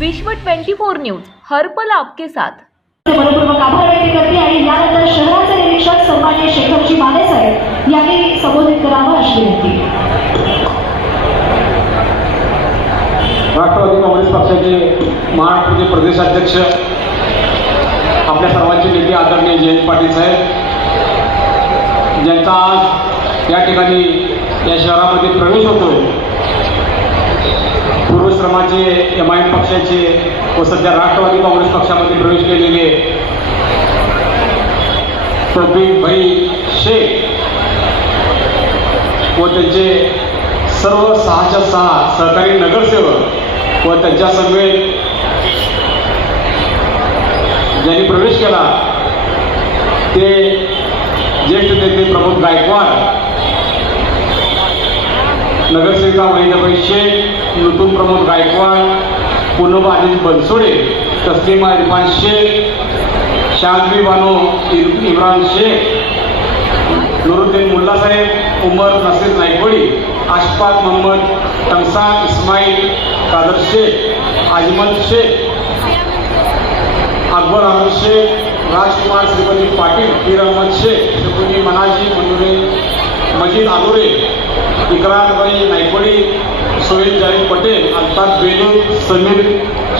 विश्व 24 न्यूज हर्पल आपके साथ. मनपूर्वक आभार व्यक्त करते आणि यानंतर शहराचे निरीक्षक सन्मान्य शेखरजी माने साहेब यांनी संबोधित करावं अशी विनंती. राष्ट्रवादी काँग्रेस पक्षाचे महाराष्ट्राचे प्रदेशाध्यक्ष आपल्या सर्वांचे नेते आदरणीय जयंत पाटील साहेब ज्यांचा आज या ठिकाणी या शहरामध्ये प्रवेश होतो क्रमाचे एम आय एम पक्षाचे व सध्या राष्ट्रवादी काँग्रेस पक्षामध्ये प्रवेश केलेले तौफिक भाई शेख व त्यांचे सर्व सहाच्या सहा सहकारी नगरसेवक व त्यांच्या सगळे ज्यांनी प्रवेश केला ते ज्येष्ठ नेते प्रमोद गायकवाड नगरसेविका महिलाबाई शेख नूतन प्रमोद गायकवाड पूनम आदिज बनसोडे तस्लिमा इरफान शेख शाहजी बानो इम्रान शेख नुरुद्दीन मुल्ला साहेब उमर नसीर नायकोडी आशफाक मोहम्मद तमसान इस्माईल कादर शेख अजमल शेख अकबर अहमद शेख राजकुमार श्रीपती पाटील पीर अहमद शेख शकुनी मनाजी मंजुरे मजीद आलोरे इकरारबाई नायकोडी सोहेल जाहीद पटेल अल्ताफ बेलू समीर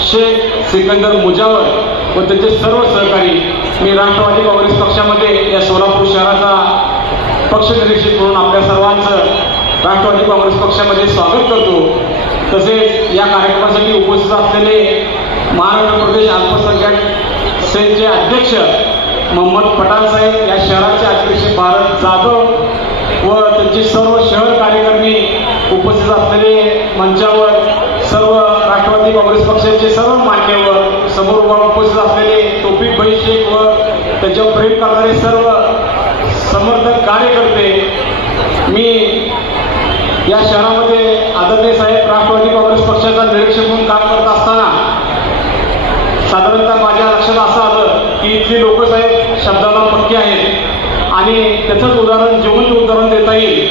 शेख सिकंदर मुजावर व त्यांचे सर्व सहकारी मी राष्ट्रवादी काँग्रेस पक्षामध्ये या सोलापूर शहराचा पक्ष निरीक्षक म्हणून आपल्या सर्वांचं राष्ट्रवादी काँग्रेस पक्षामध्ये स्वागत करतो. तसेच या कार्यक्रमासाठी उपस्थित असलेले महाराष्ट्र प्रदेश अल्पसंख्याक सेलचे अध्यक्ष मोहम्मद पठाण साहेब या शहराचे अध्यक्ष भारत जाधव व त्यांचे सर्व शहर कार्यकर्ते उपस्थित असलेले मंचावर सर्व राष्ट्रवादी काँग्रेस पक्षाचे सर्व मान्यवर समोर उपस्थित असलेले तोफिक भाई शेख व त्याच्यावर प्रेम करणारे सर्व समर्थक कार्यकर्ते मी या शहरामध्ये आदरणीय साहेब राष्ट्रवादी काँग्रेस पक्षाचा निरीक्षक म्हणून काम करत असताना साधारणतः माझ्या लक्षात असं आलं की इथली लोक साहेब शब्दाला पक्की आहेत. आणि त्याचंच उदाहरण जिवंत उदाहरण देता येईल.